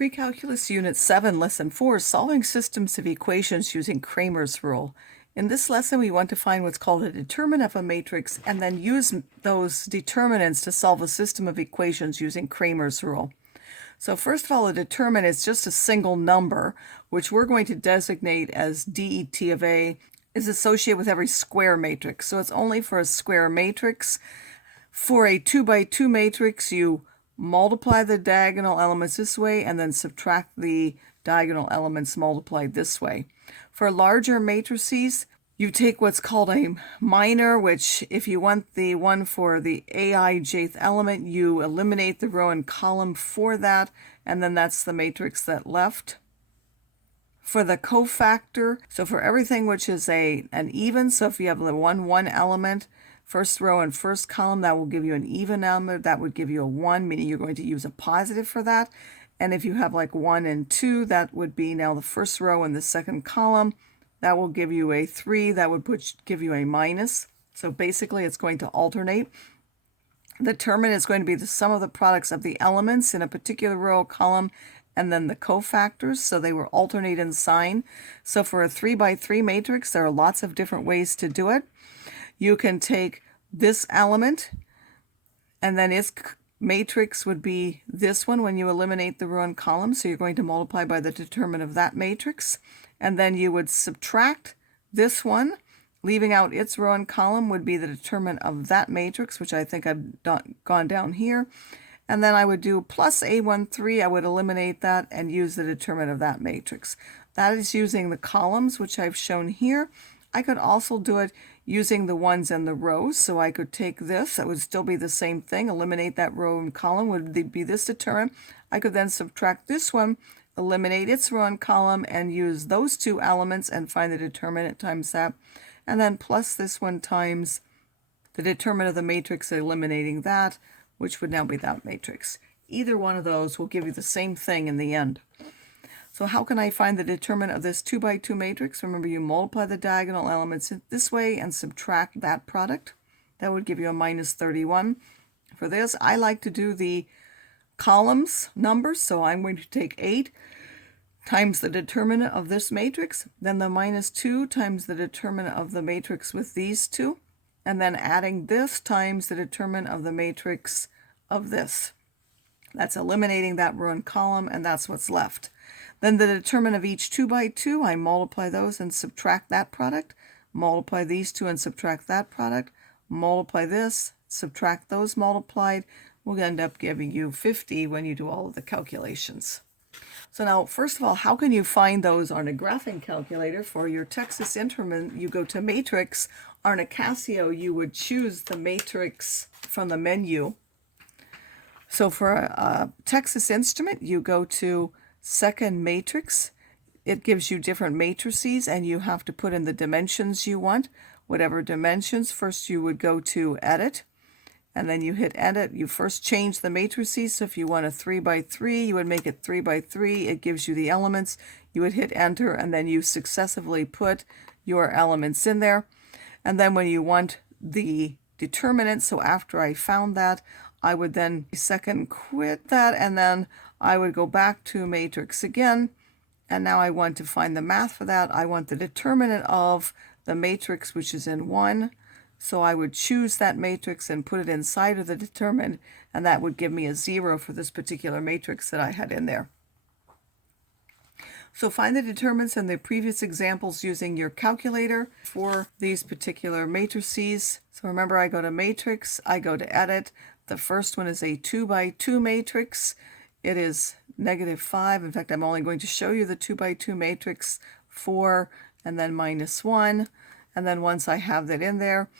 Pre-Calculus Unit 7, Lesson 4, Solving Systems of Equations Using Cramer's Rule. In this lesson, we want to find what's called a determinant of a matrix and then use those determinants to solve a system of equations using Cramer's Rule. So first of all, a determinant is just a single number, which we're going to designate as det of A, is associated with every square matrix. So it's only for a square matrix. For a 2 by 2 matrix, you multiply the diagonal elements this way and then subtract the diagonal elements multiplied this way. For larger matrices, you take what's called a minor, which if you want the one for the aijth element, you eliminate the row and column for that, and then that's the matrix that left. For the cofactor, so for everything which is an even, so if you have the one element, first row and first column, that will give you an even number. That would give you a 1, meaning you're going to use a positive for that. And if you have like 1 and 2, that would be now the first row and the second column. That will give you a 3. That would give you a minus. So basically, it's going to alternate. The determinant is going to be the sum of the products of the elements in a particular row or column, and then the cofactors, so they will alternate in sign. So for a 3 by 3 matrix, there are lots of different ways to do it. You can take this element, and then its matrix would be this one when you eliminate the row and column. So you're going to multiply by the determinant of that matrix. And then you would subtract this one, leaving out its row and column would be the determinant of that matrix, which I think I've gone down here. And then I would do plus A13, I would eliminate that and use the determinant of that matrix. That is using the columns, which I've shown here. I could also do it using the ones and the rows. So I could take this, that would still be the same thing, eliminate that row and column would be this determinant. I could then subtract this one, eliminate its row and column, and use those two elements and find the determinant times that. And then plus this one times the determinant of the matrix, eliminating that, which would now be that matrix. Either one of those will give you the same thing in the end. So how can I find the determinant of this 2 by 2 matrix? Remember, you multiply the diagonal elements this way and subtract that product. That would give you a minus 31. For this, I like to do the columns numbers, so I'm going to take 8 times the determinant of this matrix, then the minus 2 times the determinant of the matrix with these two, and then adding this times the determinant of the matrix of this. That's eliminating that row and column, and that's what's left. Then the determinant of each 2 by 2, I multiply those and subtract that product, multiply these two and subtract that product, multiply this, subtract those multiplied, will end up giving you 50 when you do all of the calculations. So now, first of all, how can you find those on a graphing calculator? For your Texas Instrument, you go to Matrix. On a Casio, you would choose the matrix from the menu. So for a Texas Instrument, you go to Second Matrix. It gives you different matrices, and you have to put in the dimensions you want. Whatever dimensions, first you would go to Edit, and then you hit Edit. You first change the matrices. So if you want a 3 by 3, you would make it 3 by 3. It gives you the elements. You would hit Enter, and then you successively put your elements in there. And then when you want the determinant, so after I found that, I would then second quit that, and then I would go back to matrix again. And now I want to find the math for that. I want the determinant of the matrix, which is in 1. So I would choose that matrix and put it inside of the determinant, and that would give me a 0 for this particular matrix that I had in there. So find the determinants in the previous examples using your calculator for these particular matrices. So remember, I go to Matrix, I go to Edit. The first one is a 2 by 2 matrix. It is -5. In fact, I'm only going to show you the 2 by 2 matrix, 4, and then -1. And then once I have that in there,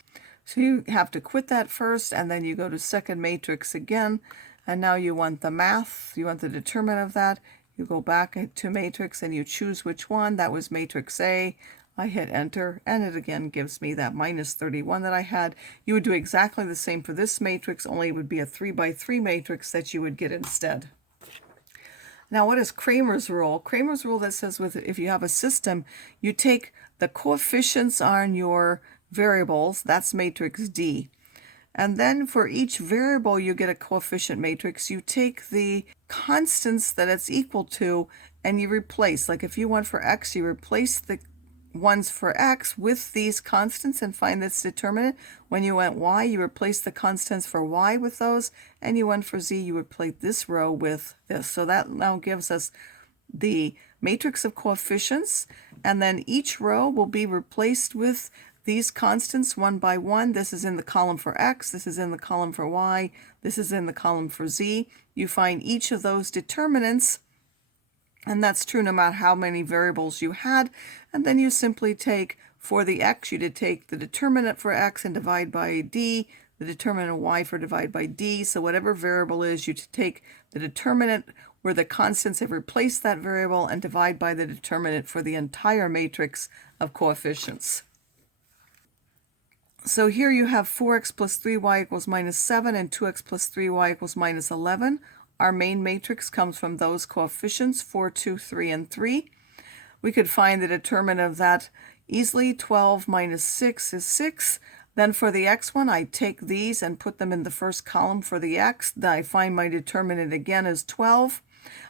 so you have to quit that first, and then you go to Second Matrix again, and now you want the math, you want the determinant of that. You go back to Matrix and you choose which one. That was Matrix A. I hit Enter, and it again gives me that minus 31 that I had. You would do exactly the same for this matrix, only it would be a 3 by 3 matrix that you would get instead. Now, what is Cramer's rule? Cramer's rule that says if you have a system, you take the coefficients on your variables, that's matrix D, And then for each variable you get a coefficient matrix. You take the constants that it's equal to and you replace. Like if you want for x, you replace the ones for x with these constants and find this determinant. When you went y, you replace the constants for y with those, and you went for z, you replace this row with this. So that now gives us the matrix of coefficients, and then each row will be replaced with these constants one by one. This is in the column for x, this is in the column for y, this is in the column for z. You find each of those determinants, and that's true no matter how many variables you had. And then you simply take, for the x, you did take the determinant for x and divide by d, the determinant of y for divide by d. So whatever variable is, you take the determinant where the constants have replaced that variable and divide by the determinant for the entire matrix of coefficients. So here you have 4x plus 3y equals minus 7 and 2x plus 3y equals minus 11. Our main matrix comes from those coefficients, 4, 2, 3, and 3. We could find the determinant of that easily. 12 minus 6 is 6. Then for the x one, I take these and put them in the first column for the x. Then I find my determinant again is 12.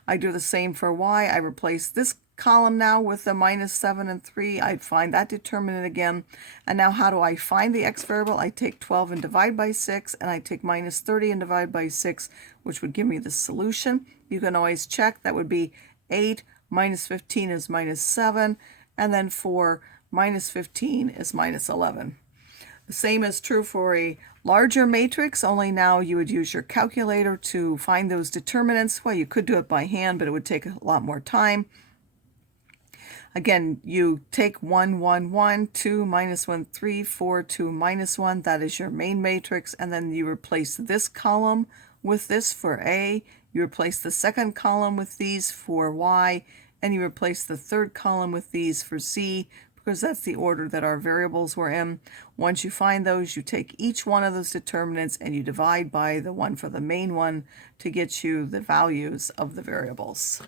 I do the same for y. I replace this column now with the minus 7 and 3. I'd find that determinant again. And now how do I find the x variable? I take 12 and divide by 6, and I take minus 30 and divide by 6, which would give me the solution. You can always check. That would be 8 minus 15 is minus 7, and then 4 minus 15 is minus 11. The same is true for a larger matrix, only now you would use your calculator to find those determinants. Well, you could do it by hand, but it would take a lot more time. Again, you take 1, 1, 1, 2, minus 1, 3, 4, 2, minus 1. That is your main matrix. And then you replace this column with this for A. You replace the second column with these for Y. And you replace the third column with these for Z, because that's the order that our variables were in. Once you find those, you take each one of those determinants and you divide by the one for the main one to get you the values of the variables.